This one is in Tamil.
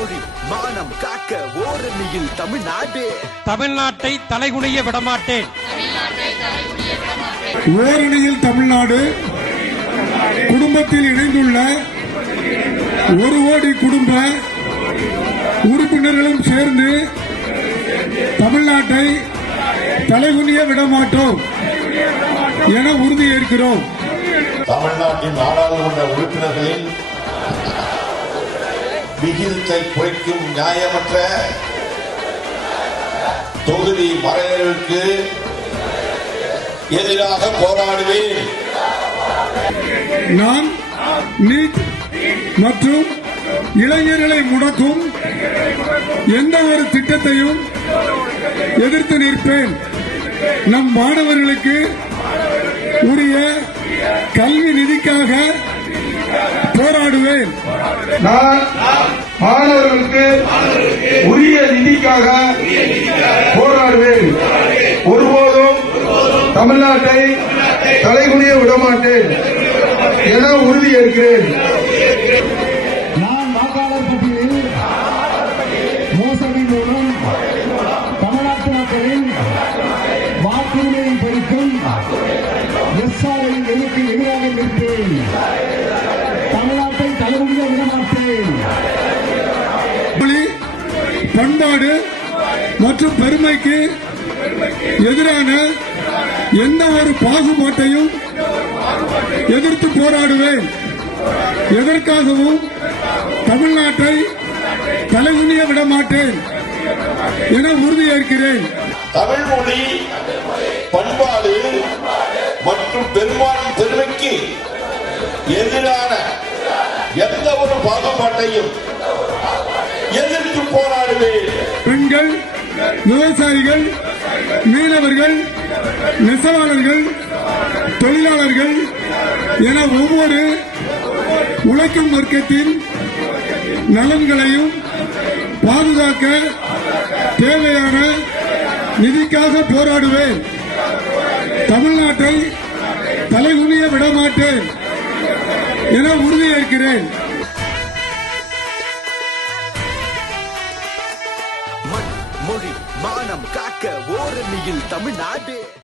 மொழி மானம் காக்க ஓரணியில் தமிழ்நாடு. தமிழ்நாட்டை தலைகுனிய விடமாட்டேன். ஓரணியில் தமிழ்நாடு குடும்பத்தில் இணைந்துள்ள 1 கோடி குடும்ப உறுப்பினர்களும் சேர்ந்து தமிழ்நாட்டை தலைகுனிய விடமாட்டோம் என உறுதியேற்கிறோம். தமிழ்நாட்டின் நாடாளுமன்ற உறுப்பினர்களின் விகிதத்தை குறைக்கும் நியாயமற்ற தொகுதி வரையறைக்கு எதிராக போராடுவேன். நான் நீட் மற்றும் இளைஞர்களை முடக்கும் எந்த ஒரு திட்டத்தையும் எதிர்த்து நிற்பேன். நம் மாணவர்களுக்கு உரிய கல்வி நிதிக்காக போராடுவேன். நான் மாணவர்களுக்கு உரிய நிதிக்காக போராடுவேன். ஒருபோதும் தமிழ்நாட்டை தலைகுனிய விடமாட்டேன் என உறுதியேற்கிறேன். நான் வாக்காளர் பட்டியலில் மோசடி மூலம் தமிழ்நாட்டு மக்களின் வாக்குரிமையை பறிக்கும் எஸ்ஆரின் எதிர்க்கு எதிராக நிற்பேன். தமிழ்நாட்டை தலைகுனிய விடமாட்டேன். பண்பாடு மற்றும் பெருமைக்கு எதிரான எந்த ஒரு பாகுபாட்டையும் எதிர்த்து போராடுவேன். எதற்காகவும் தமிழ்நாட்டை தலைகுனிய விடமாட்டேன் என உறுதியேற்கிறேன். தமிழ் மொழி பண்பாடு மற்றும் பெருமைக்கு எதிரான எந்த ஒரு பாகுபாட்டையும் எதிர்த்து போராடுவேன். பெண்கள், விவசாயிகள், மீனவர்கள், நெசவாளர்கள், தொழிலாளர்கள் என ஒவ்வொரு உழைக்கும் வர்க்கத்தின் நலன்களையும் பாதுகாக்க தேவையான நிதிக்காக போராடுவேன். தமிழ்நாட்டை தலைகுனிய விடமாட்டேன் என உறுதியேற்கிறேன். மொழி மானம் காக்க ஓரணியில் தமிழ்நாடு.